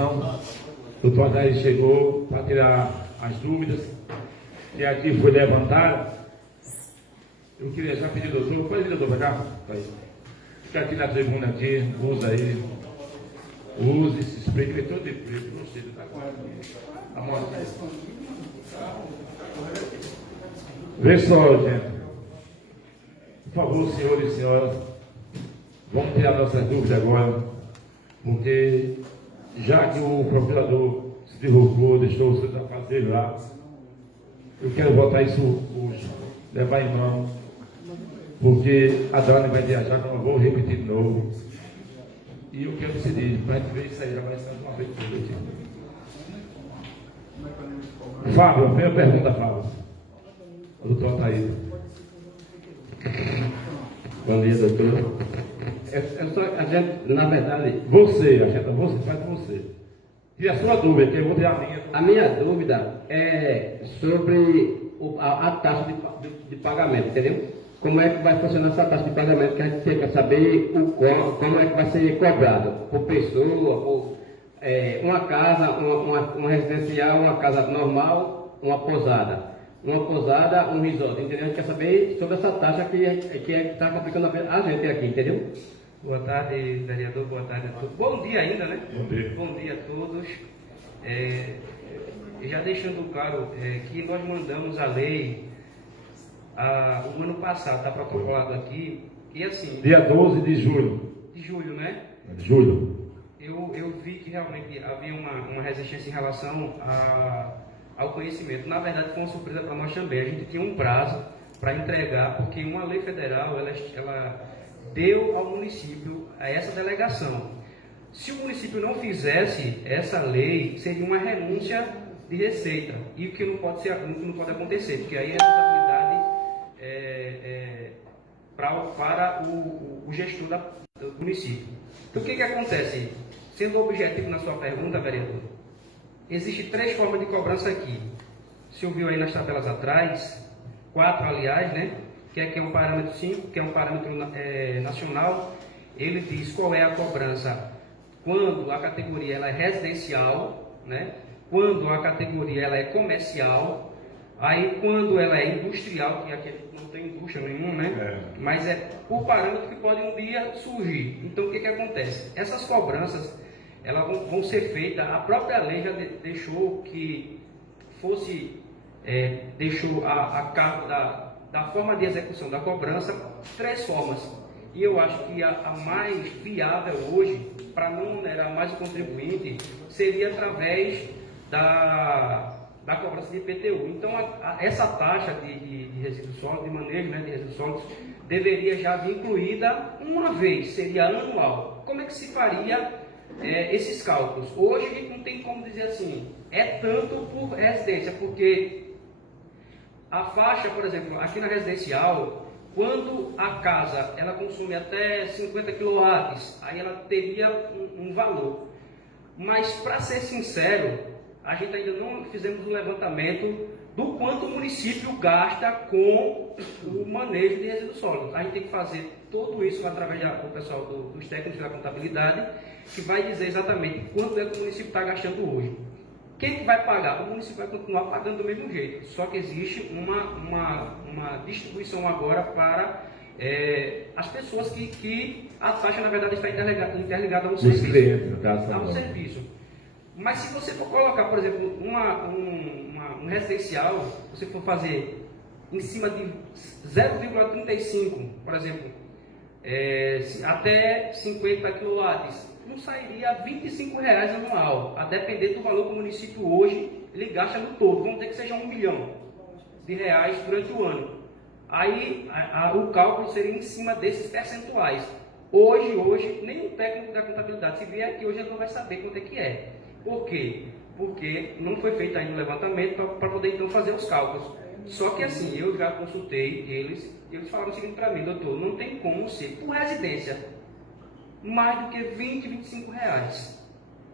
sessão. O doutor Adair chegou para tirar as dúvidas que aqui foi levantada. Eu queria já pedir, doutor, pode vir, doutor, para cá? Fica aqui na tribuna, aqui, usa aí. Use esse spray que é todo de preto, não sei, está com a mostra. Vê só, gente. Por favor, senhores e senhoras, vamos tirar nossas dúvidas agora, porque já que o procurador se derrubou, deixou os seus afazeres lá, eu quero botar isso hoje, levar em mão, porque a Dani vai viajar, então eu vou repetir de novo. E eu quero decidir, para a gente ver isso aí, já vai estar de uma vez por aqui. Fábio, primeira pergunta, Fábio. O doutor está aí. Bom dia, doutor. A gente, na verdade... Você faz você. E a sua dúvida, que eu vou ter a minha. A minha dúvida é sobre a taxa de pagamento, entendeu? Como é que vai funcionar essa taxa de pagamento, que a gente quer saber como é que vai ser cobrado por pessoa, por uma casa, uma residencial, uma casa normal, uma pousada, um resort, entendeu? A gente quer saber sobre essa taxa que está complicando a gente aqui, entendeu? Boa tarde, vereador, boa tarde a todos. Bom dia ainda, né? Bom dia. Bom dia a todos. Já deixando claro que nós mandamos a lei o ano passado, está protocolado aqui, e assim... Dia 12 de julho. De julho, né? Julho. Eu vi que realmente havia uma resistência em relação ao conhecimento. Na verdade, foi uma surpresa para nós também. A gente tinha um prazo para entregar, porque uma lei federal, ela deu ao município essa delegação. Se o município não fizesse essa lei, seria uma renúncia de receita, e o que não pode acontecer, porque aí a responsabilidade para o gestor do município. Então, o que acontece? Sendo objetivo na sua pergunta, vereador, existem 3 formas de cobrança aqui. Você ouviu aí nas tabelas atrás, 4 aliás, né? Que é um parâmetro 5, que é um parâmetro nacional. Ele diz qual é a cobrança quando a categoria ela é residencial, né? Quando a categoria ela é comercial, aí quando ela é industrial, que aqui não tem indústria nenhuma, né? Mas é por parâmetro que pode um dia surgir. Então o que acontece? Essas cobranças elas vão ser feitas, a própria lei já deixou que fosse, deixou a cargo da forma de execução da cobrança 3 formas. E eu acho que a mais viável hoje, para não onerar mais o contribuinte, seria através da cobrança de IPTU. Então, essa taxa de resíduos sólidos, de manejo, né, de resíduos sólidos, deveria já vir incluída uma vez, seria anual. Como é que se faria esses cálculos? Hoje não tem como dizer assim, é tanto por residência, porque a faixa, por exemplo, aqui na residencial, quando a casa ela consome até 50 kW, aí ela teria um valor. Mas, para ser sincero, a gente ainda não fizemos um levantamento do quanto o município gasta com o manejo de resíduos sólidos. A gente tem que fazer tudo isso através do pessoal dos técnicos da contabilidade, que vai dizer exatamente quanto é que o município está gastando hoje. Quem que vai pagar? O município vai continuar pagando do mesmo jeito, só que existe uma distribuição agora para as pessoas que a taxa, na verdade, está interligada ao serviço. Clientes, no caso, ao serviço. Mas se você for colocar, por exemplo, um residencial, você for fazer em cima de 0,35, por exemplo, até 50 kW, não sairia R$ 25 anual, a depender do valor que o município hoje ele gasta no todo. Vamos ter que seja R$ 1 milhão durante o ano. Aí o cálculo seria em cima desses percentuais. Hoje, nem o técnico da contabilidade, se vier aqui hoje, ele não vai saber quanto é que é. Por quê? Porque não foi feito ainda o levantamento para poder então fazer os cálculos. Só que assim, eu já consultei eles falaram o seguinte para mim: doutor, não tem como ser por residência mais do que R$ 20, R$ 25,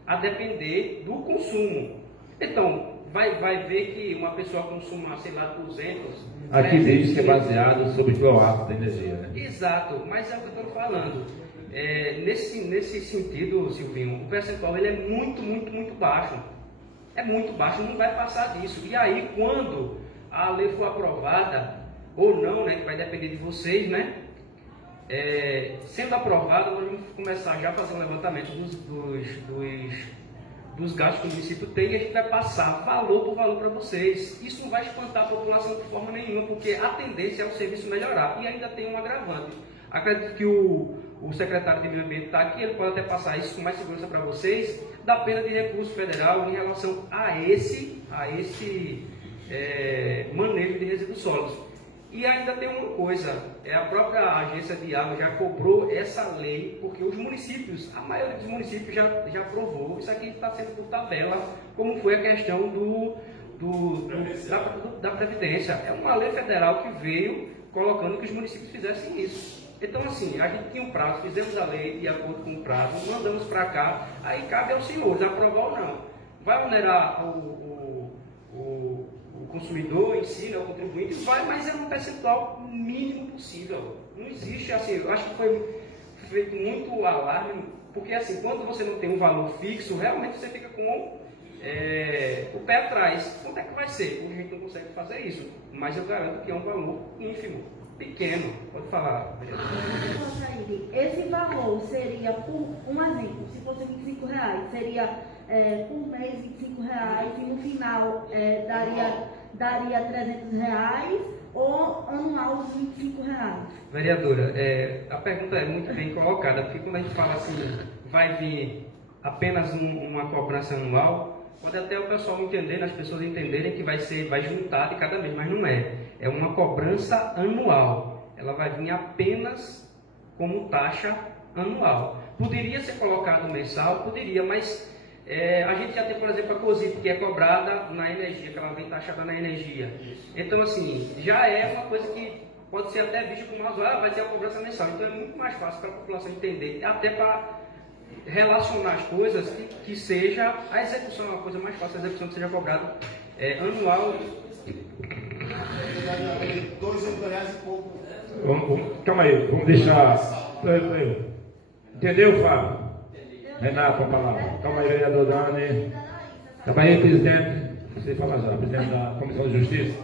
a depender do consumo. Então, vai ver que uma pessoa consuma, sei lá, 200... Aqui diz que é baseado sobre quilowatt da energia, né? Exato, mas é o que eu estou falando. Nesse sentido, Silvinho, o percentual ele é muito baixo. É muito baixo, não vai passar disso. E aí, quando a lei for aprovada, ou não, né, que vai depender de vocês, né? Sendo aprovada, nós vamos começar já a fazer um levantamento dos gastos que o município tem e a gente vai passar valor por valor para vocês. Isso não vai espantar a população de forma nenhuma, porque a tendência é o serviço melhorar. E ainda tem um agravante. Acredito que o secretário de Meio Ambiente está aqui, ele pode até passar isso com mais segurança para vocês, da pena de recurso federal em relação a esse manejo de resíduos sólidos. E ainda tem uma coisa, a própria agência de água já cobrou essa lei, porque os municípios, a maioria dos municípios já aprovou, isso aqui está sendo por tabela, como foi a questão da Previdência. É uma lei federal que veio colocando que os municípios fizessem isso. Então, assim, a gente tinha um prazo, fizemos a lei de acordo com o prazo, mandamos para cá, aí cabe aos senhores aprovar ou não. Vai onerar o consumidor em si, né, o contribuinte, vai, mas é um percentual mínimo possível. Não existe, assim, eu acho que foi feito muito alarme, porque, assim, quando você não tem um valor fixo, realmente você fica com o pé atrás. Quanto é que vai ser? A gente não consegue fazer isso, mas eu garanto que é um valor ínfimo. Pequeno, pode falar. Esse valor seria, por um exemplo, se fosse R$25, seria por mês R$25 e no final daria R$300 ou anual os R$25? Vereadora, a pergunta é muito bem colocada, porque quando a gente fala assim, vai vir apenas uma cobrança anual, pode até o pessoal entender, as pessoas entenderem que vai juntar de cada mês, mas não é. É uma cobrança anual. Ela vai vir apenas como taxa anual. Poderia ser colocado mensal? Poderia, mas a gente já tem, por exemplo, a COSIP, que é cobrada na energia, que ela vem taxada na energia. Então, assim, já é uma coisa que pode ser até vista como vai ter a cobrança mensal. Então, é muito mais fácil para a população entender, até para relacionar as coisas, que seja a execução, é uma coisa mais fácil, a execução que seja cobrada anual. R$2 e pouco. Calma aí, vamos deixar. Entendeu, Fábio? Renato, a palavra. Calma aí, vereador Dani. Calma aí, presidente. Você fala já, presidente da Comissão de Justiça.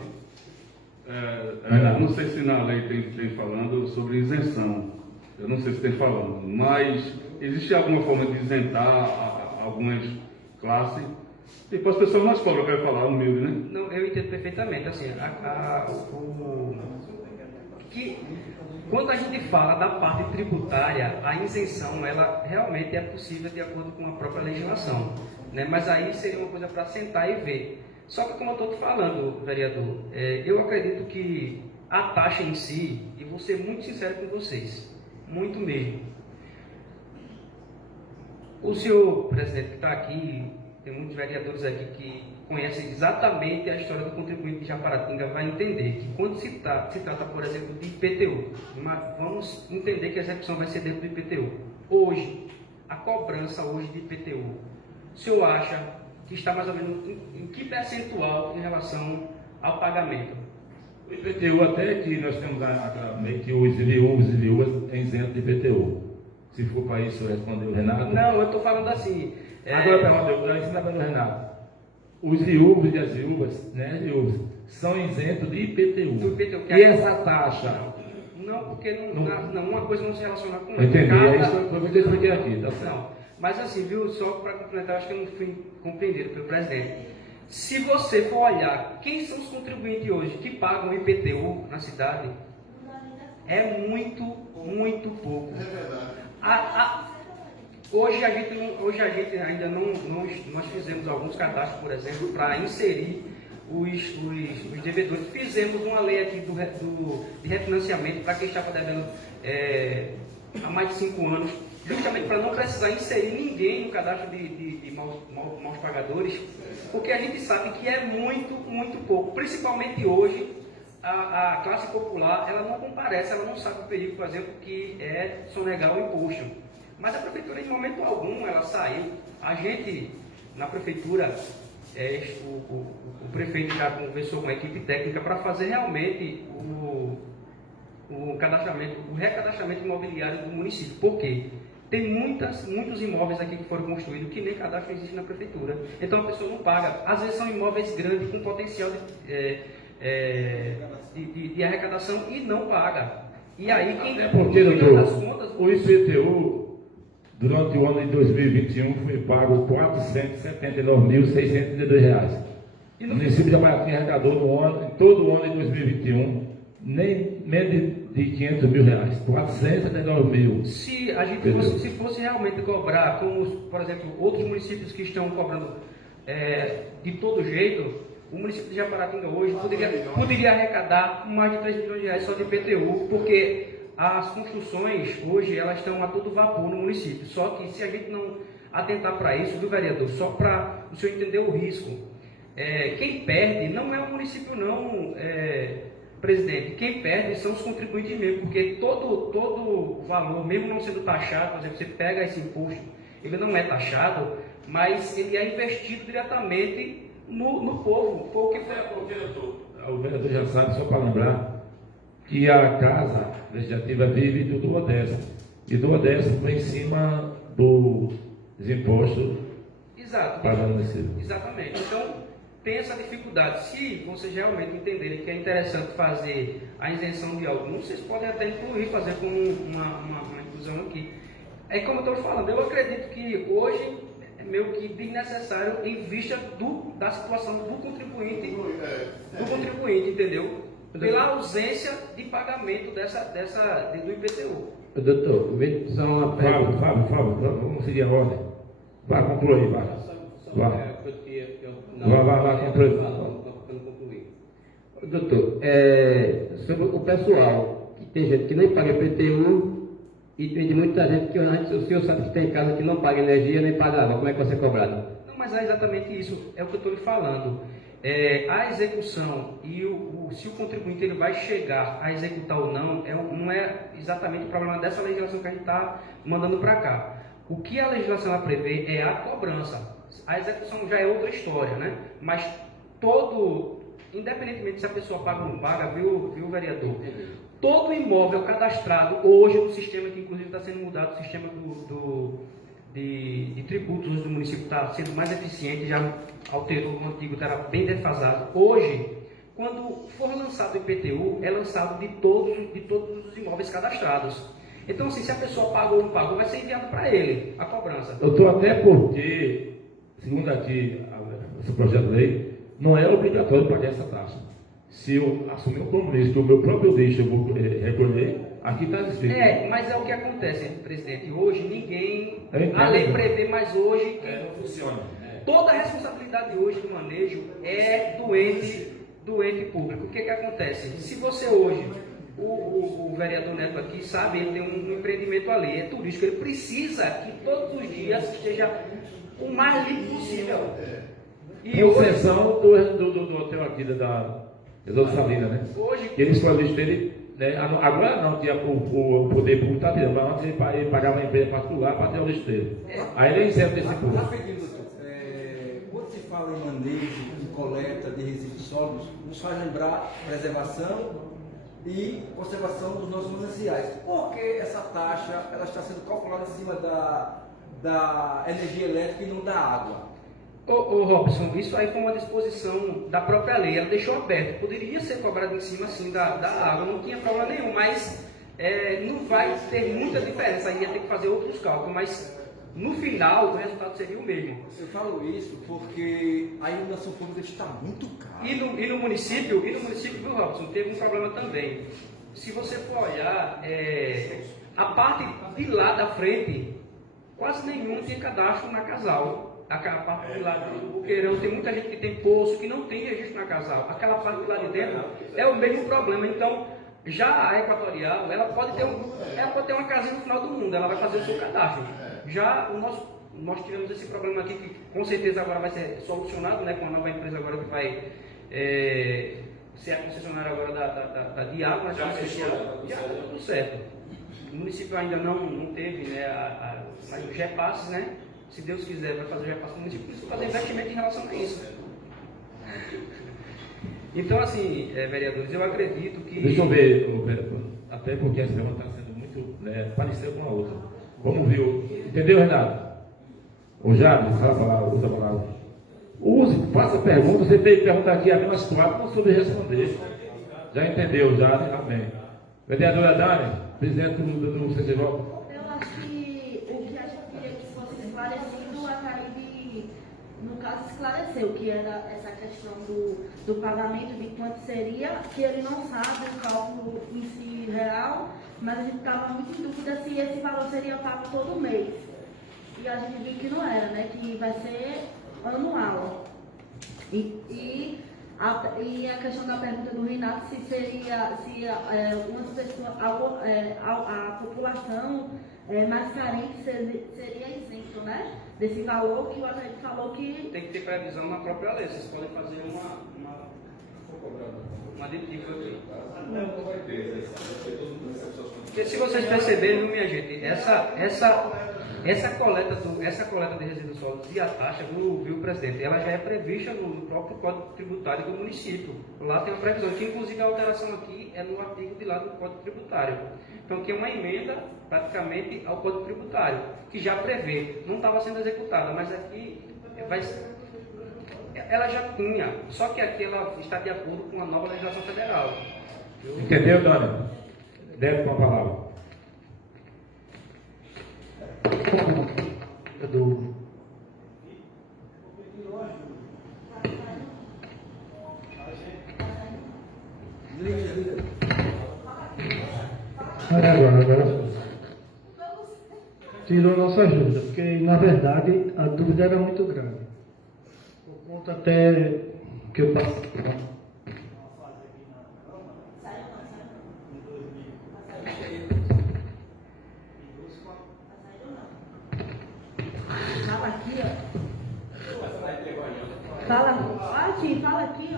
Não sei se na lei tem falando sobre isenção. Eu não sei se tem falando, mas existe alguma forma de isentar algumas classes? Tipo, as pessoas mais pobres, eu quero falar, humilde, né? Não, eu entendo perfeitamente. Assim, quando a gente fala da parte tributária, a isenção, ela realmente é possível de acordo com a própria legislação, né? Mas aí seria uma coisa para sentar e ver. Só que, como eu estou te falando, vereador, eu acredito que a taxa em si, e vou ser muito sincero com vocês, muito mesmo. O senhor presidente que está aqui, tem muitos vereadores aqui que conhecem exatamente a história do contribuinte de Japaratinga, vai entender que quando se trata, por exemplo, de IPTU, vamos entender que a execução vai ser dentro do IPTU. Hoje, a cobrança hoje de IPTU, o senhor acha que está mais ou menos em que percentual em relação ao pagamento? O IPTU, até que nós temos que os viúvos e viúvas é isento de IPTU. Se for para isso, respondeu o Renato. Não, eu estou falando assim. Agora pergunta, ensina para o Renato. Os viúvos e as viúvas, né, viúvas, são isentos de IPTU. Do IPTU, e essa taxa? Não, porque uma coisa não se relaciona com outra. Entendi, é isso cada... que eu expliquei aqui, tá certo? Não, mas assim, viu, só para complementar, acho que eu não fui compreendido pelo presidente. Se você for olhar quem são os contribuintes hoje que pagam IPTU na cidade, é muito pouco. É verdade. Hoje a gente ainda não nós fizemos alguns cadastros, por exemplo, para inserir os devedores. Fizemos uma lei aqui de refinanciamento para quem estava devendo há mais de 5 anos, justamente para não precisar inserir ninguém no cadastro de maus pagadores, porque a gente sabe que é muito pouco, principalmente hoje. A classe popular, ela não comparece, ela não sabe o perigo, por exemplo, que é sonegar o imposto. Mas a prefeitura, em momento algum, ela saiu. A gente, na prefeitura, o prefeito já conversou com a equipe técnica para fazer realmente o recadastramento imobiliário do município. Por quê? Tem muitos imóveis aqui que foram construídos que nem cadastro existe na prefeitura. Então a pessoa não paga. Às vezes são imóveis grandes com potencial de arrecadação e não paga. E aí quem Porque, no final das doutor, contas, o IPTU, durante o ano de 2021, foi pago R$ 479.632 reais. E O no município de Amaratim arrecadou em todo o ano de 2021, nem menos de 500 mil reais, 479 mil. se a gente fosse realmente cobrar, como, por exemplo, outros municípios que estão cobrando de todo jeito, o município de Japaratinga hoje poderia arrecadar mais de 3 milhões de reais só de IPTU, porque as construções hoje elas estão a todo vapor no município. Só que se a gente não atentar para isso, viu, vereador, só para o senhor entender o risco, quem perde não é o município não, presidente, quem perde são os contribuintes mesmo, porque todo valor, mesmo não sendo taxado, por exemplo, você pega esse imposto, ele não é taxado, mas ele é investido diretamente no povo. Foi o que foi. O vereador já sabe, só para lembrar, que a Casa Legislativa vive do duodécimo. E duodécimo foi em cima dos impostos Exato. para o município. Exatamente. Então, tem essa dificuldade. Se vocês realmente entenderem que é interessante fazer a isenção de alguns, vocês podem até incluir, fazer com uma inclusão aqui. É como eu estou falando, eu acredito que hoje é meio que desnecessário em vista da situação do contribuinte, entendeu? Pela ausência de pagamento do IPTU. Doutor, só uma pergunta. Fábio, vamos seguir a ordem. Vai, conclui aí, vai. Vai, conclui. Doutor, sobre o pessoal, que tem gente que nem paga IPTU e tem muita gente que o senhor sabe que tem casa que não paga energia nem paga água. Como é que vai ser cobrado? Não, mas é exatamente isso, é o que eu estou lhe falando. A execução e se o contribuinte ele vai chegar a executar ou não, não é exatamente o problema dessa legislação que a gente está mandando para cá. O que a legislação prevê é a cobrança. A execução já é outra história, né? Mas independentemente se a pessoa paga ou não paga, viu, vereador? Todo imóvel cadastrado hoje no sistema, que inclusive está sendo mudado, o sistema de tributos hoje do município está sendo mais eficiente, já alterou, o antigo era bem defasado. Hoje, quando for lançado o IPTU, é lançado de todos os imóveis cadastrados. Então, assim, se a pessoa pagou ou não pagou, vai ser enviado para ele a cobrança. Doutor, até porque, segundo aqui esse projeto de lei, não é obrigatório pagar essa taxa. Se eu assumir um compromisso que o meu próprio deixo eu vou recolher, aqui está escrito. Mas é o que acontece, presidente. Hoje ninguém. A lei prevê, mas hoje. Não funciona. Toda a responsabilidade hoje do manejo é do ente público. O que acontece? Se você hoje, o vereador Neto aqui sabe, ele tem um empreendimento ali, é turístico, ele precisa que todos os dias esteja o mais limpo possível. E com exceção do hotel aqui da Salina, né? Hoje, que eles foram listos dele, né? Agora não tinha o poder público, tá tirando, mas antes ele pagava uma empresa particular para ter o lixo dele. Aí ele é isento desse imposto. Rapidinho, doutor. Quando se fala em manejo e coleta de resíduos sólidos, nos faz lembrar preservação e conservação dos nossos mananciais. Por que essa taxa ela está sendo calculada em cima da energia elétrica e não da água? Ô Robson, isso aí foi uma disposição da própria lei, ela deixou aberto, poderia ser cobrado em cima assim da água, não tinha problema nenhum, mas não vai ter muita diferença, aí ia ter que fazer outros cálculos, mas no final o resultado seria o mesmo. Eu falo isso porque a iluminação pública está muito cara. E no município, viu, Robson, teve um problema também. Se você for olhar, a parte de lá da frente, quase nenhum tem cadastro na Casal. Aquela parte de lá do Buqueirão, tem muita gente que tem poço, que não tem registro na Casal. Aquela parte de lá de dentro é o mesmo problema. Então, já a Equatorial, ela pode ter uma casinha no final do mundo, ela vai fazer o seu cadastro. Já nós tivemos esse problema aqui, que com certeza agora vai ser solucionado, né, com a nova empresa agora que vai ser a concessionária agora da Diago, mas já está tudo certo. O município ainda não teve, né, mas os repasses, né? Se Deus quiser, vai fazer o repasse no município, precisa fazer investimento em relação a isso. Então, assim, vereadores, eu acredito que... Deixa eu ver, vereador, até porque essa pergunta está sendo muito parecida com a outra. Vamos ouvir. Entendeu, Renato? Ô Jade, fala a palavra, usa a palavra. Use, faça pergunta. Você veio perguntar aqui apenas 4, não soube responder. Já entendeu, Jade? Amém. Vereadora Dani, presidente do CCJ. Eu acho que o que a gente queria que fosse esclarecido, a Caribe, no caso, esclareceu, que era essa questão do pagamento, de quanto seria, que ele não sabe o cálculo em si real, mas a gente estava muito em dúvida se esse valor seria pago todo mês. E a gente viu que não era, né? Que vai ser anual. E a questão da pergunta do Renato, se algumas pessoas, a população mais carente seria isento, né? Desse valor que o Ataíde falou que... Tem que ter previsão na própria lei. Vocês podem fazer uma aditiva aqui. Porque se vocês perceberem, minha gente, essa coleta de resíduos sólidos e a taxa, viu, presidente, ela já é prevista no próprio Código Tributário do município. Lá tem uma previsão, que inclusive a alteração aqui é no artigo de lá do Código Tributário. Então, que é uma emenda praticamente ao Código Tributário, que já prevê, não estava sendo executada, mas aqui ela já tinha, só que aqui ela está de acordo com a nova legislação federal. Entendeu, Dani? Deve com a palavra. Agora tirou nossa ajuda, porque na verdade a dúvida era muito grande. Por conta até que eu passei. Fala aqui, ó. Fala aqui, ó.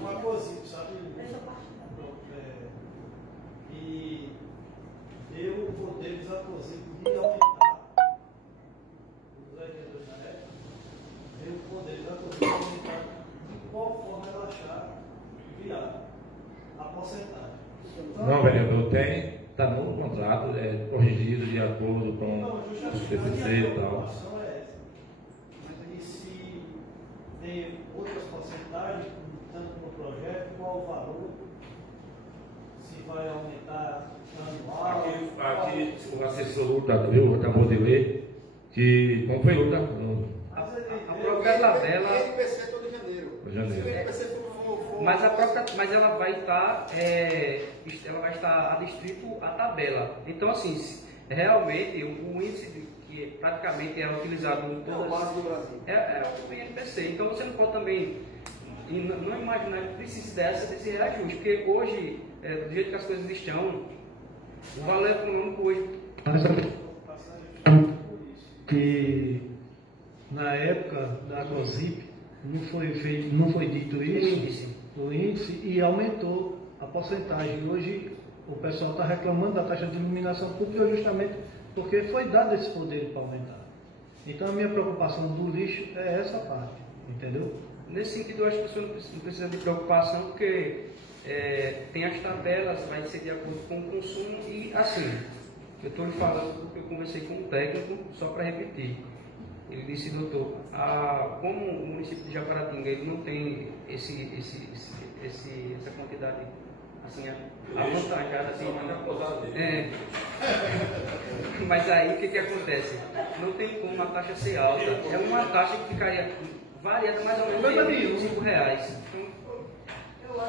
Uma coisinha, sabe? E deu o poder dos aposentados de aumentar os vereadores na época, deu o poder dos aposentados de aumentar de qual forma ela achar viável a porcentagem. Não, vereador, está no contrato, é corrigido de acordo com os PCC e tal. A preocupação é essa. E se tem outras porcentagens, tanto no projeto, qual o valor, se vai aumentar anual. Aqui o assessor Luta, viu, acabou de ler, que como foi Luta? A própria tabela... Ele PC é todo em janeiro. Janeiro. Se o PC for... Mas ela vai estar adstrito à tabela. Então, assim, realmente o índice que praticamente é utilizado em todas... É o base do Brasil. É o INPC. Então, você não pode também não imaginar que precise desse reajuste, porque hoje, do jeito que as coisas estão, o valor econômico hoje... Que na época da COSIP não foi dito isso, o índice, e aumentou a porcentagem. Hoje o pessoal está reclamando da taxa de iluminação pública justamente porque foi dado esse poder para aumentar. Então a minha preocupação do lixo é essa parte, entendeu? Nesse sentido, eu acho que a pessoa não precisa de preocupação, porque tem as tabelas, vai ser de acordo com o consumo e assim. Eu estou lhe falando porque eu conversei com um técnico, só para repetir. Ele disse, doutor, como o município de Japaratinga ele não tem essa quantidade assim, avantajada assim, mas aí o que acontece? Não tem como a taxa ser alta. É uma taxa que ficaria variada mais ou menos de R$25.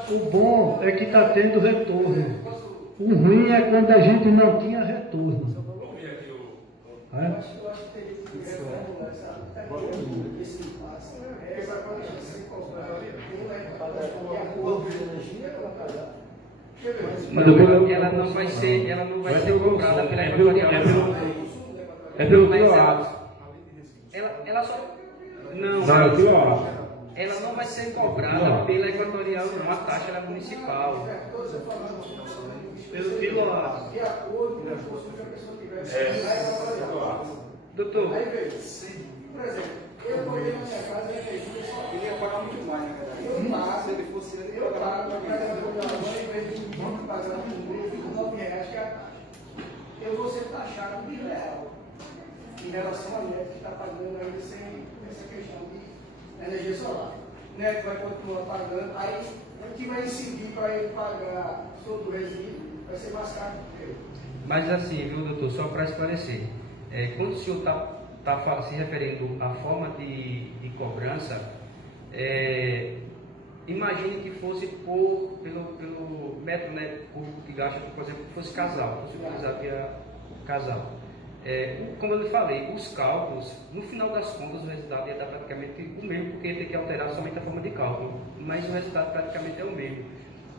O bom é que está tendo retorno. O ruim é quando a gente não tinha retorno. Mas ela não vai ser cobrada pela equatorial. É pelo quilowatt. Ela só... Não, é o quilowatt. Ela não vai ser cobrada pela equatorial, não. A taxa ela é municipal. Pelo quilowatt. Doutor, Por exemplo, eu morei na minha casa e ele ia pagar muito mais, né, cara? Se ele fosse ele, ia pagar muito mais. R$9 que é a taxa. Eu vou ser taxado de real em relação ao neto que está pagando ainda sem essa questão de energia solar. O neto vai continuar pagando, aí o que vai incidir para ele pagar sobre o resíduo vai ser mais caro que eu. Mas assim, viu, doutor, só para esclarecer, quando o senhor está se referindo à forma de cobrança, imagine que fosse pelo metro, né, público que gasta, por exemplo, que fosse casal, se utilizar via casal. Como eu lhe falei, os cálculos, no final das contas, o resultado ia dar praticamente o mesmo, porque ia ter que alterar somente a forma de cálculo, mas o resultado praticamente é o mesmo.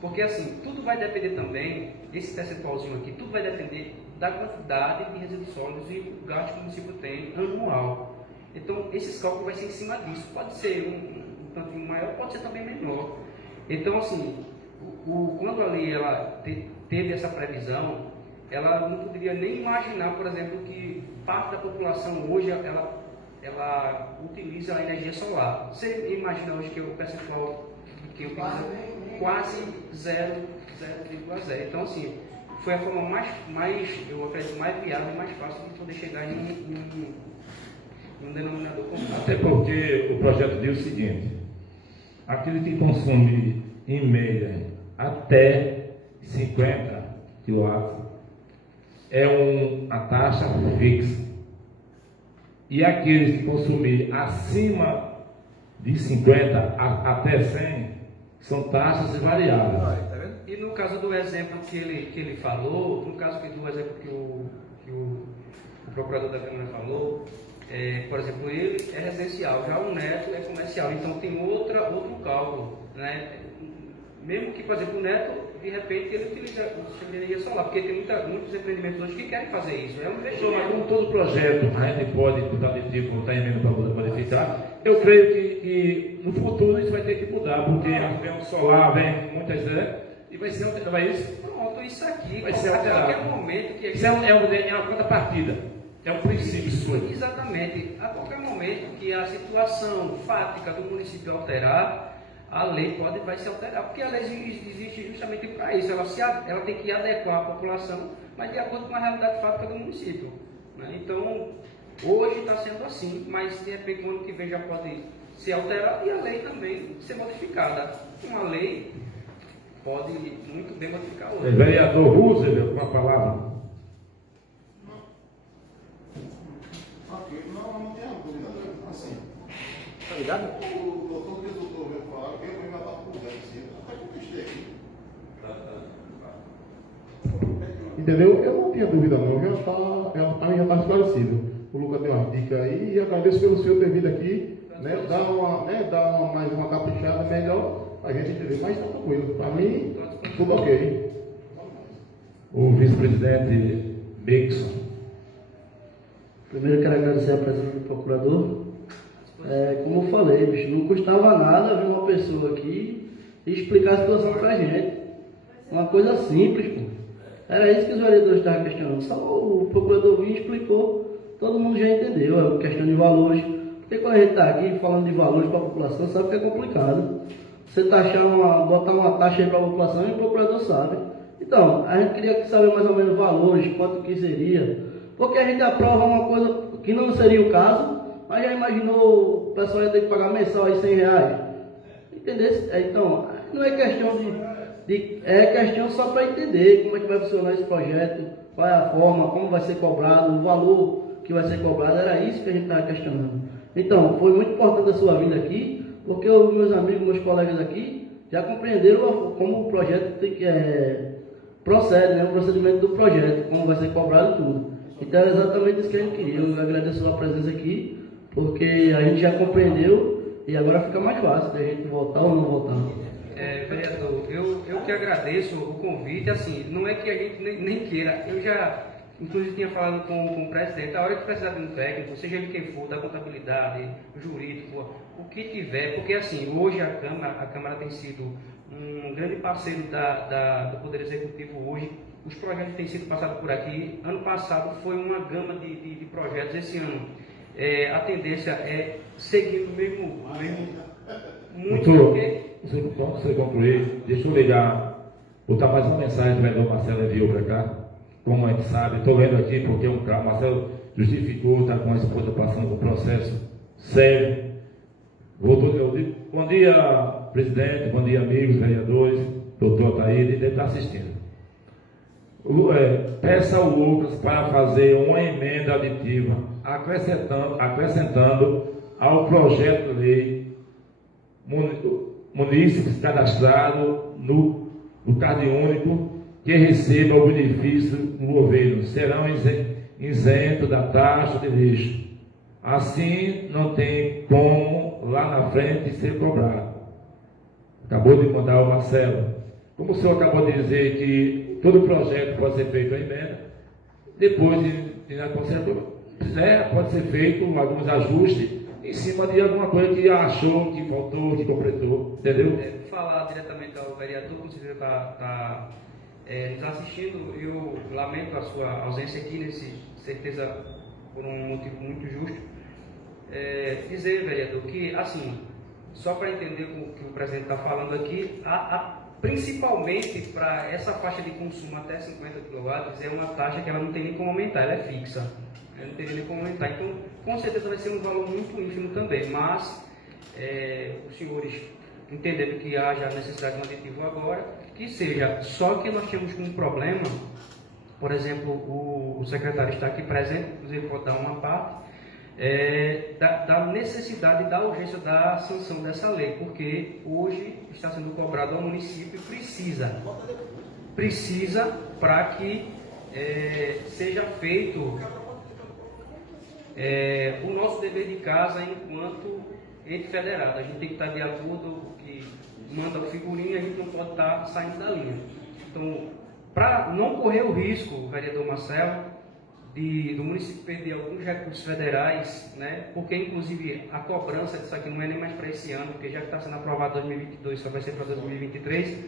Porque assim, tudo vai depender também, esse percentualzinho aqui, tudo vai depender da quantidade de resíduos sólidos e o gasto que o município tem anual. Então, esses cálculos vai ser em cima disso. Pode ser um tantinho maior, pode ser também menor. Então, assim, quando a lei ela teve essa previsão, ela não poderia nem imaginar, por exemplo, que parte da população hoje ela utiliza a energia solar. Você imagina hoje que o percentual que utiliza quase 0,0. Então, assim, foi a forma mais, eu acredito, mais viável e mais fácil de poder chegar em um denominador comum. Até porque o projeto diz o seguinte: aquele que consome em média até 50 kW é uma taxa fixa. E aqueles que consumir acima de 50 até 100 são taxas variáveis. E no caso do exemplo que ele falou, no caso do exemplo que o procurador da Câmara falou, por exemplo, ele é residencial, já o neto é comercial, então tem outro cálculo, né? Mesmo que, por exemplo, o neto, de repente, ele utiliza a energia solar, porque tem muitos empreendimentos hoje que querem fazer isso. É um investimento. Mas como todo projeto a gente pode botar de tipo, botar emenda para modificar, eu creio que no futuro isso vai ter que mudar, porque vem o solar, vem muitas ideias, e vai ser alterado. Vai isso? Pronto, isso aqui, vai ser alterado. A qualquer momento que... Isso é uma contrapartida, é um princípio sua. Exatamente. A qualquer momento que a situação fática do município alterar, a lei vai se alterar, porque a lei existe justamente para isso. Ela tem que adequar a população, mas de acordo com a realidade fática do município, né? Então, hoje está sendo assim, mas de repente, no ano que vem já pode ser alterada e a lei também ser modificada. Uma lei pode muito bem modificar outra. Vereador Roosevelt, com a palavra. Não tem dúvida, assim. Tá ligado? O doutor veio falar, eu mesmo estava por dentro, assim, até conquistei aqui. Entendeu? Eu não tinha dúvida não, a mim já está esclarecido. O Lucas deu uma dica aí e agradeço pelo senhor ter vindo aqui, né, dar mais uma caprichada melhor a gente entender, mas está tranquilo. Para mim, tudo ok. O vice-presidente Bixon. Primeiro quero agradecer a presença do procurador. Como eu falei, bicho, não custava nada ver uma pessoa aqui e explicar a situação pra gente. Uma coisa simples, pô. Era isso que os vereadores estavam questionando. Só o procurador vinha e explicou, todo mundo já entendeu, é questão de valores. Porque quando a gente está aqui falando de valores para a população, sabe que é complicado. Você botar uma taxa aí para a população e o procurador sabe. Então, a gente queria saber mais ou menos valores, quanto que seria. Porque a gente aprova uma coisa que não seria o caso, mas já imaginou o pessoal ia ter que pagar mensal aí R$100. Entendeu? Então, não é questão é questão só para entender como é que vai funcionar esse projeto, qual é a forma, como vai ser cobrado, o valor que vai ser cobrado, era isso que a gente estava questionando. Então, foi muito importante a sua vinda aqui, porque os meus amigos, meus colegas aqui, já compreenderam como o projeto procede, né, o procedimento do projeto, como vai ser cobrado tudo. Então, era exatamente isso que a gente queria. Eu agradeço a sua presença aqui, porque a gente já compreendeu e agora fica mais fácil a gente voltar ou não voltar. Vereador, eu que agradeço o convite, assim, não é que a gente nem queira, eu já, inclusive, tinha falado com o presidente, a hora que precisar de um técnico, seja ele quem for, da contabilidade, jurídico, o que tiver, porque assim, hoje a Câmara tem sido um grande parceiro do Poder Executivo hoje, os projetos têm sido passados por aqui, ano passado foi uma gama de projetos, esse ano a tendência é seguir o mesmo muito, Doutor, porque... você concluir, deixa eu ligar botar mais uma mensagem que o vereador Marcelo enviou para cá. Como a gente sabe, estou vendo aqui porque o Marcelo justificou, está com a esposa passando por um processo sério. Bom dia, presidente, bom dia, amigos, vereadores, doutor Ataíde, deve estar assistindo. Peça ao Lucas para fazer uma emenda aditiva, acrescentando ao projeto de lei munícipes cadastrados no Cade Único que recebam o benefício do governo serão isentos da taxa de lixo. Assim, não tem como lá na frente ser cobrado. Acabou de mandar o Marcelo. Como o senhor acabou de dizer que todo projeto pode ser feito a emenda, depois de na conselheira quiser, pode ser feito alguns ajustes em cima de alguma coisa que achou, que faltou, que completou, entendeu? Vou falar diretamente ao vereador, como você está nos assistindo. Eu lamento a sua ausência aqui, certeza por um motivo muito justo. Dizer, vereador, que assim, só para entender o que o presidente está falando aqui, principalmente para essa faixa de consumo até 50 kW, é uma taxa que ela não tem nem como aumentar, ela é fixa. Ela não tem nem como aumentar. Então, com certeza vai ser um valor muito ínfimo também, mas os senhores, entendendo que haja a necessidade de um aditivo agora, que seja. Só que nós temos um problema, por exemplo, o secretário está aqui presente, inclusive pode dar uma parte, da necessidade, da urgência da sanção dessa lei, porque hoje está sendo cobrado ao município e precisa para que seja feito o nosso dever de casa enquanto ente federado. A gente tem que estar de acordo, que manda o figurinha, a gente não pode estar saindo da linha. Então, para não correr o risco, vereador Marcelo, do município perder alguns recursos federais, né? Porque inclusive a cobrança disso aqui não é nem mais para esse ano, porque já que está sendo aprovado 2022, só vai ser para 2023.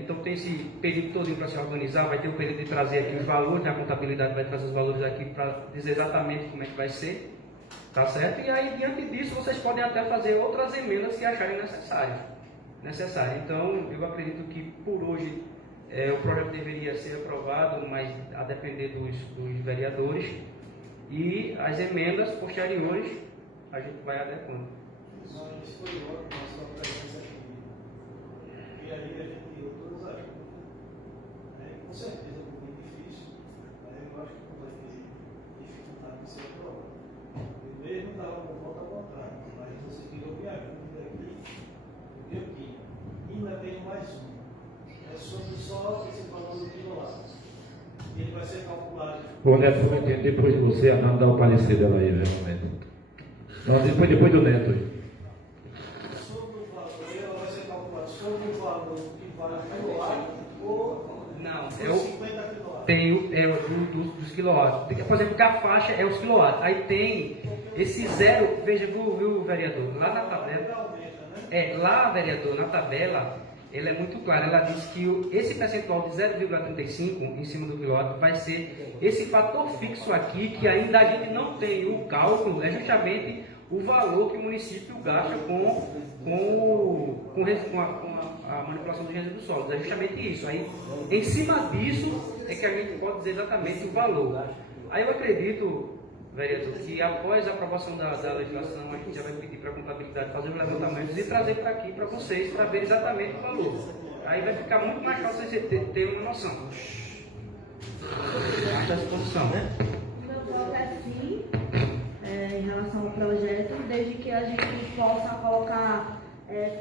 Então tem esse período todo para se organizar, vai ter o período de trazer aqui os valores, a contabilidade vai trazer os valores aqui para dizer exatamente como é que vai ser, tá certo? E aí, diante disso, vocês podem até fazer outras emendas que acharem necessárias. Então, eu acredito que por hoje o projeto deveria ser aprovado, mas a depender dos vereadores, e as emendas posteriores a gente vai adequando. Isso foi ótimo, a sua presença aqui. E aí a gente tirou todas as dúvidas. Com certeza é um pouquinho difícil, mas eu acho que não vai ter dificuldade de ser aprovado. Eu mesmo estava com volta contrária, mas você tirou minha dúvida aqui, eu aqui. E ainda tenho mais um. É sobre só esse valor do quilowatt. Ele vai ser calculado. O Neto vai ter depois de você, a Nanda dá o parecer dela aí, realmente. Não, depois do Neto aí. Sobre o valor, ela vai ser calculada sobre o valor que vale o quilowatt ou não, os 50 kW? Tem dos quilowatts. Por exemplo, que a faixa é os quilowatts. Aí tem esse zero, veja, viu, vereador, lá na tabela. Lá, vereador, na tabela, ela é muito clara. Ela diz que esse percentual de 0,35 em cima do quilowatt vai ser esse fator fixo aqui, que ainda a gente não tem o cálculo, é justamente o valor que o município gasta com a manipulação dos resíduos sólidos. É justamente isso. Aí, em cima disso, é que a gente pode dizer exatamente o valor. Aí eu acredito, vereador, que após a aprovação da legislação, a gente já vai pedir para a contabilidade fazer os levantamentos e trazer para aqui para vocês, para ver exatamente o valor. Aí vai ficar muito mais fácil você ter uma noção. Acho a disposição, né? Meu voto é sim, em relação ao projeto, desde que a gente possa colocar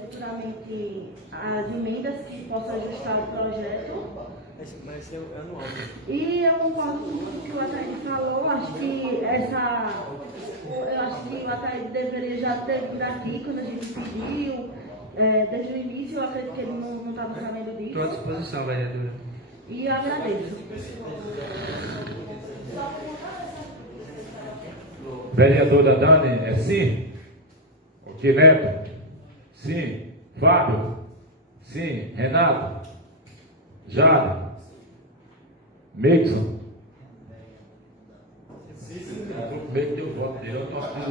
futuramente as emendas que possam ajustar o projeto. Mas é anual. E eu concordo com tudo que o Ataíde falou. Acho que o Ataíde deveria já ter vindo aqui quando a gente pediu. Desde o início, eu acredito que ele não estava sabendo disso. Estou à disposição, vereadora. E eu agradeço. Vereadora Dani, é sim? Ok, Neto? Sim. Fábio? Sim. Renato? Jade? Meixon? O meio que deu voto dele, eu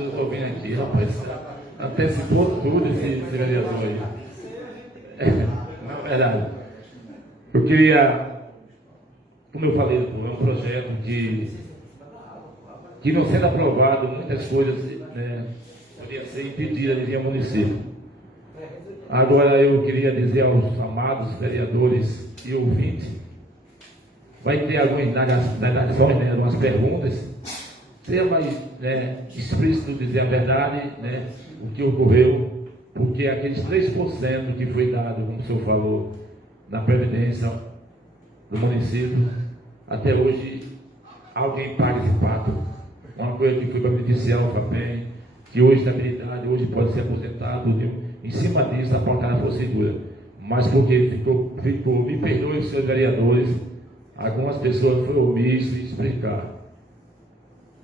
estou vendo aqui, rapaz. Antecipou tudo esse vereador aí. Na verdade, eu queria, como eu falei, é um projeto que não sendo aprovado, muitas coisas poderiam ser impedidas de vir ao município. Agora eu queria dizer aos amados vereadores e ouvintes, vai ter algumas indagações, algumas perguntas, seja mais explícito dizer a verdade, o que ocorreu, porque aqueles 3% que foi dado, como o senhor falou, na Previdência do município, até hoje alguém paga esse pato. Uma coisa que foi previdencial, FAPEM, que hoje tem habilidade, hoje pode ser aposentado, em cima disso apontar a procedura. Mas porque ficou, me perdoe os seus vereadores, algumas pessoas foram omissas em explicar.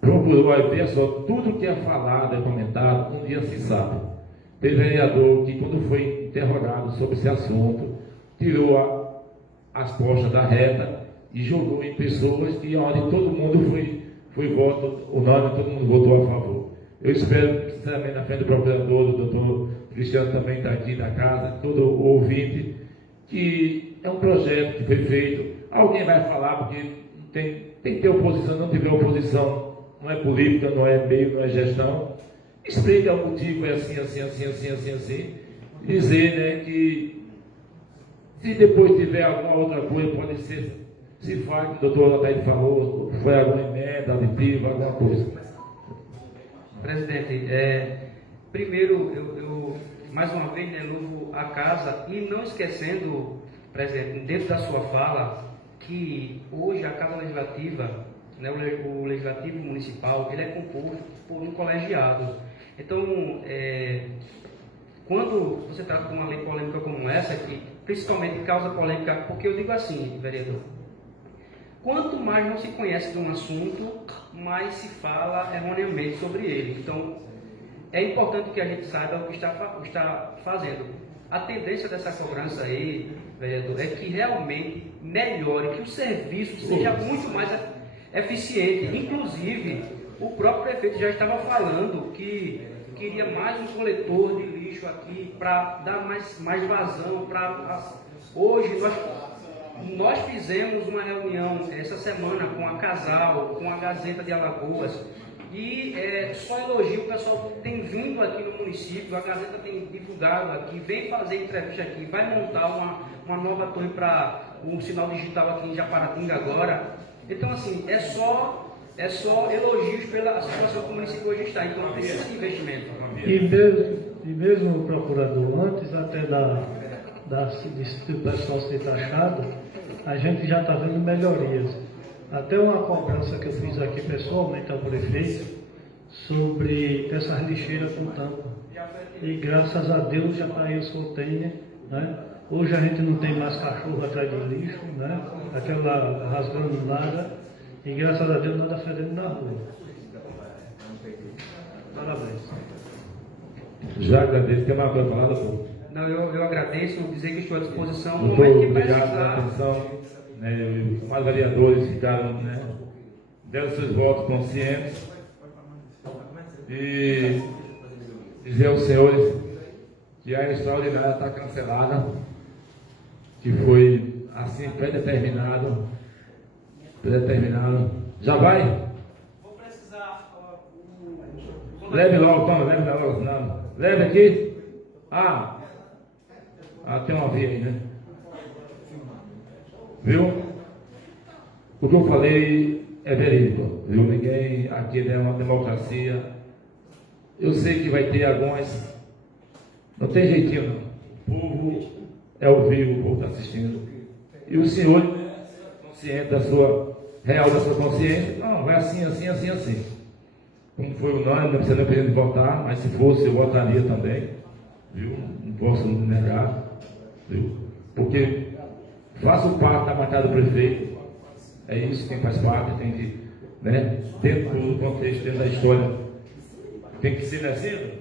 Procurou aí ver só, tudo que é falado, é comentado, um dia se sabe. Tem vereador que, quando foi interrogado sobre esse assunto, tirou as costas da reta e jogou em pessoas que, onde todo mundo foi voto unânime, todo mundo votou a favor. Eu espero, sinceramente, na frente do procurador, do doutor Cristiano também está aqui da casa, todo ouvinte, que é um projeto que foi feito. Alguém vai falar, porque tem que ter oposição, não tiver oposição, não é política, não é meio, não é gestão. Explica o motivo, é assim. Dizer que se depois tiver alguma outra coisa, pode ser, se faz, como o doutor Altair falou, foi alguma emenda aditiva, alguma coisa. Presidente, primeiro eu mais uma vez louvo a casa e não esquecendo, presidente, dentro da sua fala, que hoje a Casa Legislativa, o Legislativo Municipal, ele é composto por um colegiado. Então, quando você trata de uma lei polêmica como essa, que principalmente causa polêmica, porque eu digo assim, vereador, quanto mais não se conhece de um assunto, mais se fala erroneamente sobre ele. Então, é importante que a gente saiba o que está fazendo. A tendência dessa cobrança aí, vereador, é que realmente melhore, que o serviço seja muito mais eficiente. Inclusive, o próprio prefeito já estava falando que queria mais um coletor de lixo aqui para dar mais vazão. Hoje, nós fizemos uma reunião essa semana com a Casal, com a Gazeta de Alagoas, e só elogio, o pessoal tem vindo aqui no município, a Gazeta tem divulgado aqui, vem fazer entrevista aqui, vai montar uma nova torre para um sinal digital aqui em Japaratinga agora. Então, assim, é só elogios pela situação que o município hoje está, então precisa de investimento. E mesmo, procurador, antes até do pessoal ser taxado, a gente já está vendo melhorias. Até uma cobrança que eu fiz aqui pessoalmente ao prefeito sobre essas lixeiras com tampa. E graças a Deus já caiu os containers, né? Hoje a gente não tem mais cachorro atrás do lixo, né? Aquela rasgando nada. E graças a Deus nada fedendo na rua. Parabéns. Já agradeço. Tem mais coisa falada, pô? Não, eu agradeço, dizer que estou à disposição. Muito obrigado pela atenção. Os mais vereadores ficaram, deram seus votos conscientes. E dizer aos senhores que a extraordinária está cancelada, que foi assim predeterminado. Já vai? Vou precisar. Leve logo, toma, leve logo, não. Leve aqui. Tem uma via aí, né? Viu? O que eu falei é verídico, viu? Ninguém aqui é uma democracia. Eu sei que vai ter algumas. Não tem jeitinho, não. O povo é ouvir, o povo está assistindo. E o senhor, consciente da sua consciência, não, vai assim. Como foi unânime, não precisa nem pedir de votar, mas se fosse, eu votaria também, viu? Não posso negar, viu? Porque faço parte da bancada do prefeito, é isso, quem faz parte, tem que, dentro do contexto, dentro da história, tem que ser assim,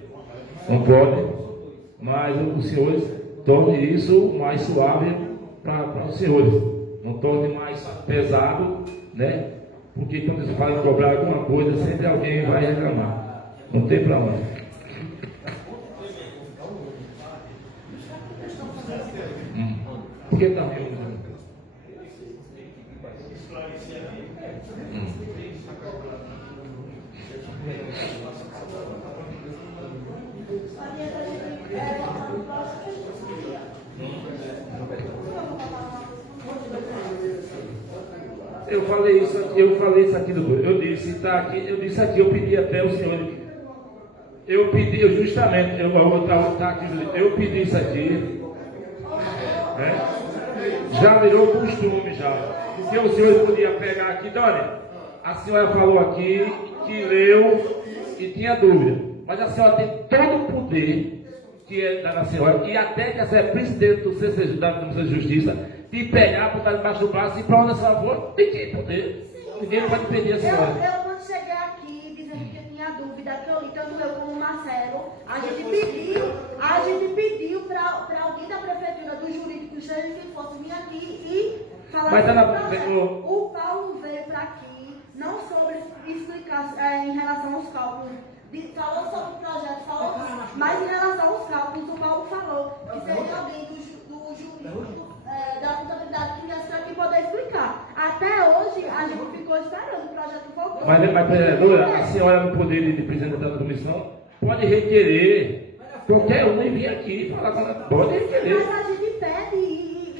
não pode, mas os senhores tornem isso mais suave para os senhores, não torne mais pesado, porque quando eles falam em cobrar alguma coisa, sempre alguém vai reclamar. Não tem para onde. Por que está rindo? Eu falei isso aqui, doutor. Eu disse, tá aqui, eu disse aqui, eu pedi até o senhor. Eu pedi, justamente, eu pedi isso aqui. Né? Já virou costume já. Porque o senhor podia pegar aqui, Dona, a senhora falou aqui que leu e tinha dúvida. Mas a senhora tem todo o poder que é da senhora, e até que a senhora é presidente do CCJ, da Comissão de Justiça, de pegar, botar debaixo do braço e para onde a senhora for, tem que poder. Ninguém pode impedir a senhora. Eu quando cheguei aqui dizendo que eu tinha dúvida, que eu li, tanto eu como o Marcelo, a gente pediu para alguém da prefeitura, do jurídico, seja quem fosse, vir aqui e falar sobre o projeto. O Paulo veio para aqui, não sobre explicar em relação aos cálculos. Falou sobre o projeto, falou, mas em relação aos cálculos, o Paulo falou que seria alguém do jurídico, da contabilidade, que viesse aqui poder explicar. Até hoje, a gente ficou esperando o projeto voltar. Mas, vereadora, a senhora, no poder de presidente da comissão, pode requerer qualquer um e vir aqui falar com ela. Pode requerer. Mas a gente pede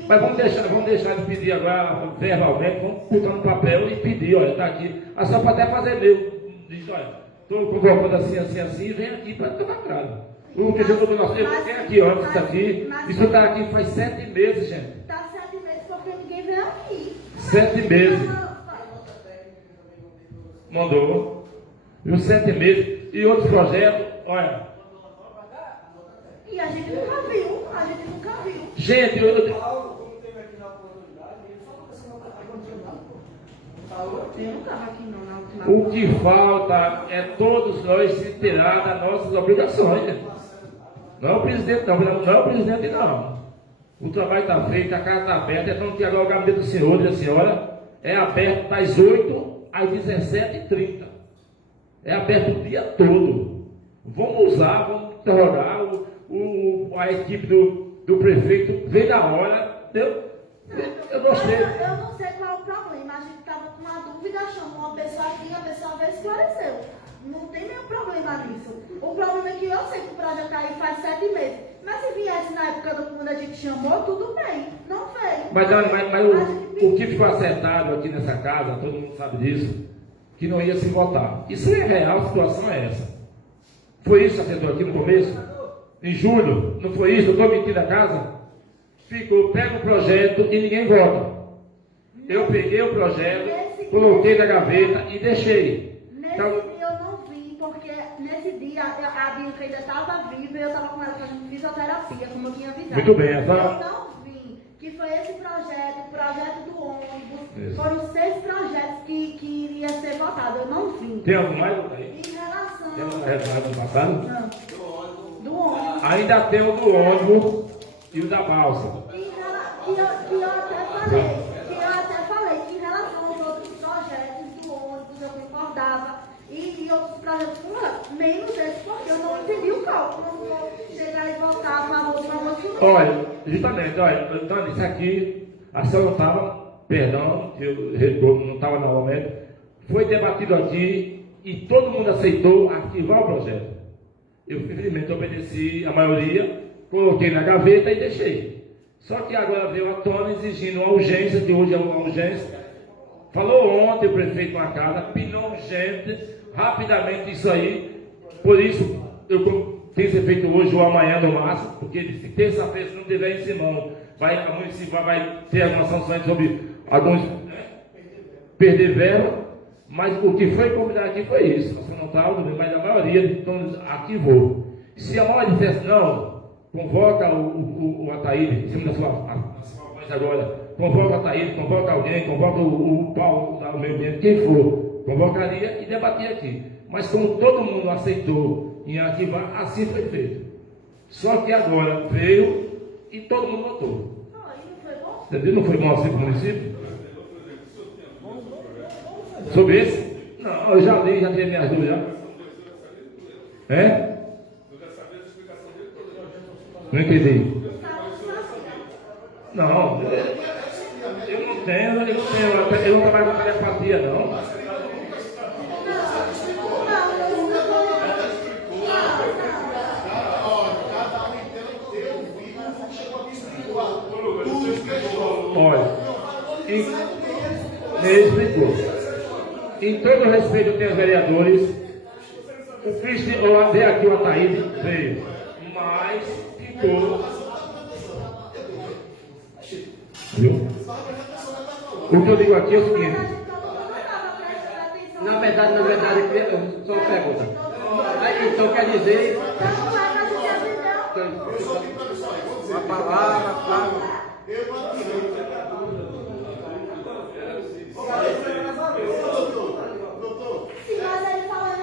Mas vamos deixar de pedir agora verbalmente, vamos botar no papel e pedir, olha, está aqui. A senhora pode até fazer mesmo. Diz, olha, estou convocando assim, vem aqui para tomar cara. O que eu tenho aqui, olha, isso aqui. Isso está aqui faz 7 meses, gente. Está 7 meses porque ninguém veio aqui. 7 meses. Mandou. E os 7 meses. E outros projetos, olha. E a gente nunca viu. Gente, Eu não estava aqui não, na última o que falta é todos nós se inteirar das nossas obrigações. Gente. Não é o presidente não. O trabalho está feito, a casa está aberta, então que agora o gabinete do senhor e da senhora é aberto das 8 às 17h30. É aberto o dia todo. Vamos usar, vamos interrogar a equipe do prefeito, veio da hora, entendeu? Eu gostei. Eu não sei qual é o problema. A gente estava com uma dúvida, chamou uma pessoa aqui, a pessoa veio e esclareceu. Não tem nenhum problema nisso. O problema é que eu sei que o projeto aí faz 7 meses. Mas se viesse na época quando a gente chamou, tudo bem. Não veio. Mas o que ficou acertado aqui nessa casa, todo mundo sabe disso, que não ia se votar. Isso é real, a situação é essa. Foi isso que acertou aqui no começo? Em julho, não foi isso? Eu estou mentindo a casa? Pega o projeto e ninguém vota. Eu peguei o projeto, coloquei na gaveta e deixei. Nesse dia eu não vim, porque nesse dia a Bianca ainda estava viva e eu estava com ela fazendo fisioterapia, como eu tinha avisado. Muito bem, Eu não vim, que foi esse projeto, o projeto do ônibus, isso. Foram 6 projetos que iria ser votado, eu não vim. Tem algum mais aí? Em relação... Tem algum resultado do passado? Não. Do ônibus. Ainda tem o do ônibus e o da balsa. Que eu até falei que em relação aos outros projetos do ônibus eu concordava e outros projetos menos esse, porque eu não entendi o cálculo. Não vou chegar e votar a favor do almoço. Olha, justamente, então isso aqui, a senhora não estava, perdão, eu não estava normalmente, foi debatido aqui e todo mundo aceitou arquivar o projeto. Eu, infelizmente, obedeci a maioria, coloquei na gaveta e deixei. Só que agora veio a tona exigindo uma urgência, que hoje é uma urgência. Falou ontem o prefeito na casa, pediu urgente, rapidamente isso aí. Por isso, eu tenho que ser feito hoje ou amanhã no máximo, porque se terça-feira, se não tiver em Simão, a municipal vai ter algumas sanções sobre alguns perder verba. Mas o que foi combinado aqui foi isso. Você não estava, mas a maioria de todos ativou. Se a maioria dissesse não, convoca o Ataíde, em cima da sua voz agora, convoca o Ataíde, convoca alguém, convoca o Paulo, o meio ambiente, quem for, convocaria e debatia aqui. Mas como todo mundo aceitou em arquivar, assim foi feito. Só que agora veio e todo mundo votou. Entendeu? Não foi bom assim para o município? Sobre esse? Não, eu já li, já tive minhas dúvidas. É? Não entendi. Não, eu não tenho, eu não trabalho com telepatia, não. Olha, ele explicou. Em todo respeito eu tenho aos vereadores, o Cristian, eu dei aqui o Ataíde, veio, mas ficou. Viu? O que eu digo aqui é o seguinte. Na verdade, só uma pergunta. Aí, então quer dizer. Uma palavra,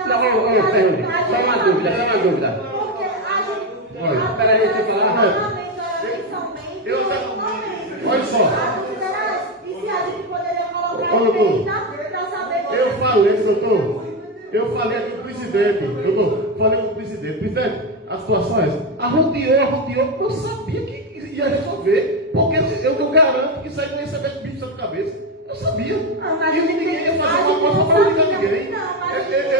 Não, só uma dúvida. Espera aí, deixa eu falar. Olha só. Eu falei, doutor. Eu falei aqui com o presidente. Doutor, falei com o presidente. Presidente, a situação é essa. Arroteou, porque eu sabia que ia resolver. Porque eu garanto que isso aí não ia receber de bicho na cabeça. Eu sabia. E ninguém ia fazer uma coisa para ligar ninguém.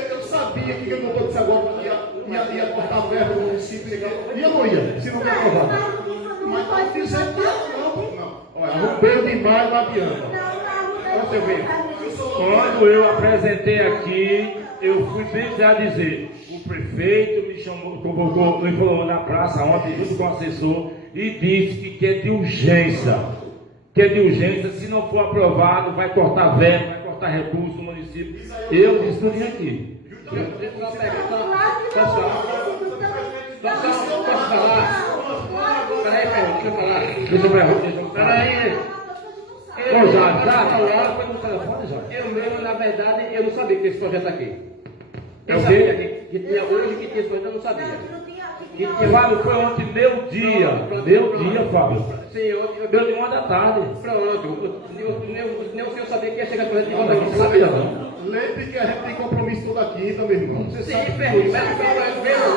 Eu sabia que o doutor disse agora ia cortar verba no município. E eu não ia, se não me aprovar. Mas não fizeram não. Olha, arrumou demais, não adianta. Você vê, quando eu apresentei aqui, eu fui bem já dizer, o prefeito me chamou, convocou, me falou na praça ontem, junto com o assessor, e disse que quer de urgência. Se não for aprovado, vai cortar verba, vai cortar recursos no município. Eu disse tudo aqui. Posso falar? Deixa eu falar. Peraí. Eu mesmo, na verdade, eu não sabia que tinha esse projeto aqui. Eu sabia que tinha hoje, que tinha esse projeto, eu não sabia. Fábio, foi ontem meu dia, Fábio. Sim, eu deu de 1 da tarde. Pronto, nem o senhor sabia que ia chegar esse projeto de volta aqui, não sabia não. Lembre que a gente tem compromisso todo aqui, tá, meu irmão? Você Sim, sabe veio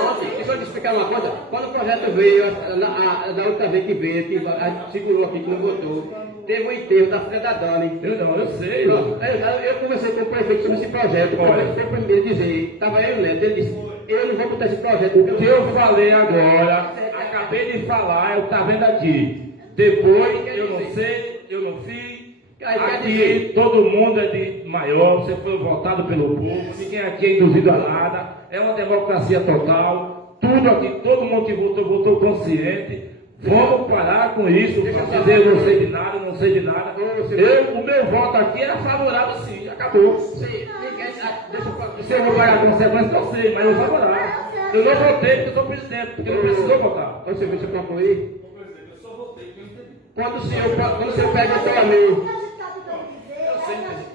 ontem. Deixa eu te explicar uma coisa. Quando o projeto veio, na outra vez que veio, que a gente segurou aqui, que não votou, teve um enterro da filha da Dani. Eu sei. Pronto, eu conversei com o prefeito sobre esse projeto. O prefeito foi o primeiro a dizer, estava eu e o Neto, ele disse, eu não vou botar esse projeto. O que eu falei agora, acabei de falar, eu tá vendo aqui. Depois, eu não sei, eu não fiz. Aqui todo mundo é de maior, você foi votado pelo povo, ninguém aqui é induzido a nada, é uma democracia total, tudo aqui, todo mundo que votou consciente. Vamos parar com isso, dizer eu não sei de nada, o meu voto aqui é favorável sim, acabou. Sim, Se eu vou pagar a consequência, eu sei, mas eu sou favorável. Eu não votei porque eu sou presidente, porque não precisou votar. Você deixa eu concluir? Quando o senhor pega para mim.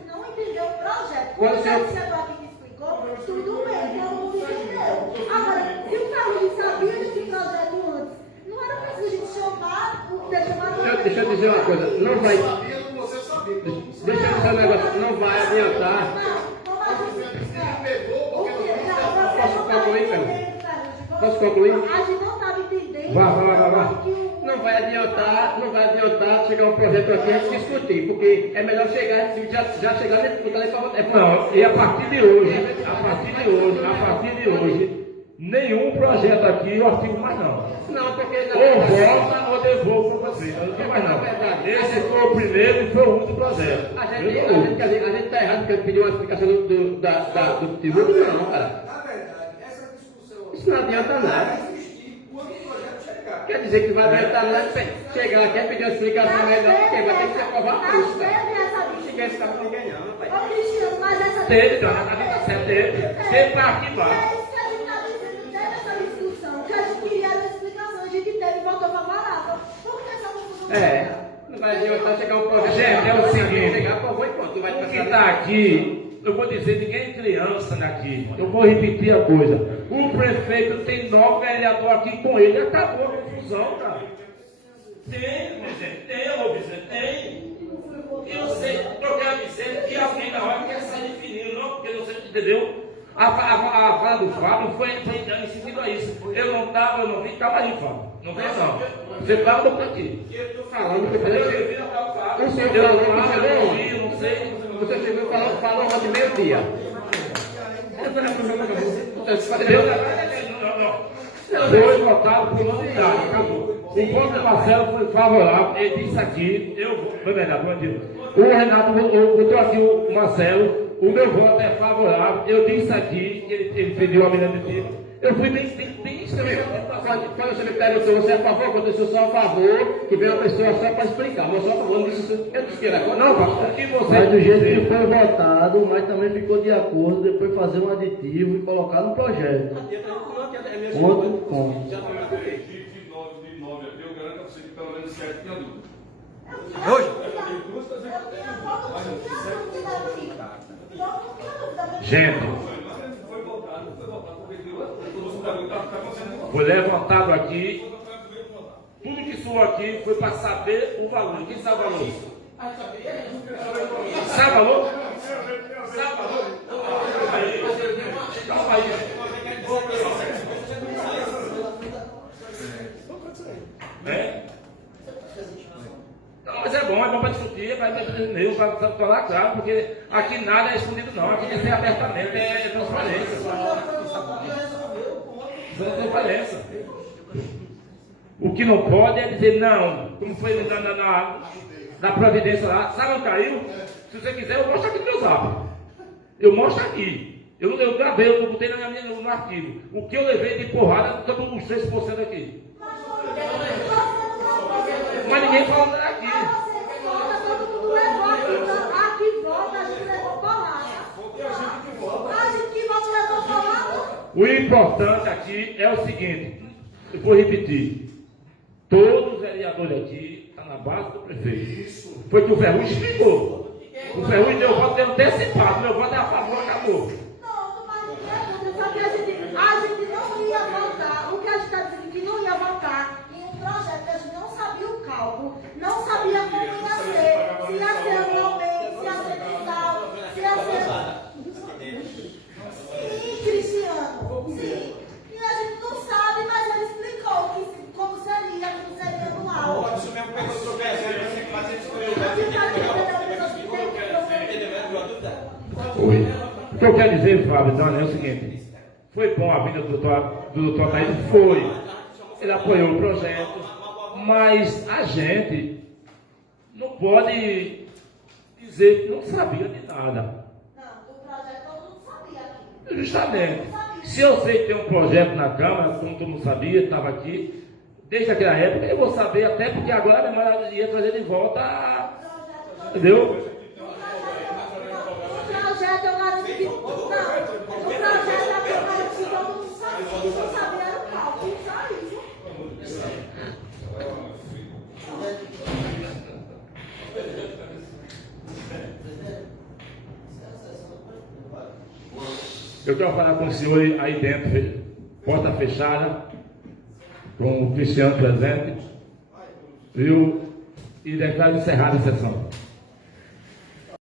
Não entendeu o projeto. Quando o senhor aqui que explicou, tudo bem, todo mundo entendeu. Agora, se o Carlos sabia desse projeto antes, não era preciso a gente chamar. Deixa eu dizer uma coisa, não vai. Deixa eu dizer um negócio, não vai adiantar. Posso concluir? A gente não estava entendendo. Vai. Não vai adiantar chegar um projeto aqui e a gente discutir, porque é melhor chegar, já chegar nesse ponto. Não, e a partir de hoje, nenhum projeto aqui eu artigo mais não. Não, porque ou vota ou devolvo para você. Eu não tenho mais não. Esse foi o primeiro e foi o último projeto. A gente está errado porque pediu uma explicação do tributo, não, cara. Na verdade, essa discussão Isso não adianta nada. vai existir quando o projeto chegar. Quer dizer que vai adiantar nada chegar aqui e pedir uma explicação melhor, porque vai ter que ser aprovado por isso, cara. Ninguém sabe com ninguém não, rapaz. Ô, Cristiano, mas essa teve, teve para arquivar. Não vai adiantar chegar um projeto. Gente, é o seguinte, o que está aqui, eu vou dizer, ninguém é criança daqui. Eu vou repetir a coisa. O prefeito tem 9 vereadores aqui com ele, acabou a confusão, cara. Tem. Eu sei, eu quero dizer que alguém na hora quer sair definindo, não, porque você entendeu? A fala do Fábio foi em sentido a isso. Eu não vi, calma aí, Fábio. Não vem não. Você fala do aqui. Eu estou falando que O senhor falou lá, eu não sei. você chegou e falou ontem meio-dia. Foi votado por unanimidade, acabou. O próprio Marcelo foi favorável, ele disse aqui, foi verdade, o Renato botou aqui o Marcelo, o meu voto é favorável, eu disse aqui, ele pediu a menina de tiro. Eu fui bem Quando você me perguntou, você é a favor? Quando eu sou só a favor, que vem uma pessoa só para explicar. Mas só a favor, eu disse que era contra. Não, pastor, o que você. Mas do jeito que foi votado, mas também ficou de acordo depois fazer um aditivo e colocar no projeto. Ponto com. De 9 aqui, eu garanto a você que pelo menos 7 tinha dúvida. Gente, foi levantado aqui, tudo que soou aqui foi para saber o valor. Quem sabe o valor? Sabe o valor? Sabe o valor? Calma aí. É? Não, mas é bom para discutir, para falar claro, porque aqui nada é escondido não, aqui tem que ser abertamente, é transparência. Transparência. O que não pode é dizer não, como foi na providência lá, sabe onde caiu? Se você quiser, eu mostro aqui no meu zap. Eu mostro aqui. Eu gravei, eu botei no arquivo. O que eu levei de porrada sobre os 6% aqui. Mas ninguém fala nada aqui. O importante aqui é o seguinte, eu vou repetir. Todos os vereadores aqui estão na base do prefeito. Foi que o Ferrugem explicou. O Ferrugem deu voto de antecipado, meu voto é a favor, acabou. A gente não ia votar, o que a gente está dizendo que não ia votar em um projeto que a gente não sabia o cálculo, não sabia como ia ser, se ia ser anualmente, se ia ser mensal, se ia ser... Sim, Cristiano, sim. E a gente não sabe, mas ele explicou como seria anual. Pode isso mesmo pegou o seu pezinho, você que faz isso. Oi. O que eu quero dizer, Fábio, Dani, é o seguinte. Foi bom a vinda do doutor Ataíde? Foi. Ele apoiou o projeto, mas a gente não pode dizer que não sabia de nada. Não, do projeto todo mundo sabia aqui. Justamente. Se eu sei que tem um projeto na Câmara, como todo mundo sabia, estava aqui, desde aquela época, eu vou saber, até porque agora a minha ia trazer de volta. Entendeu? Eu quero falar com o senhor aí dentro, porta fechada, com o Cristiano presente, viu? E declaro encerrada a sessão.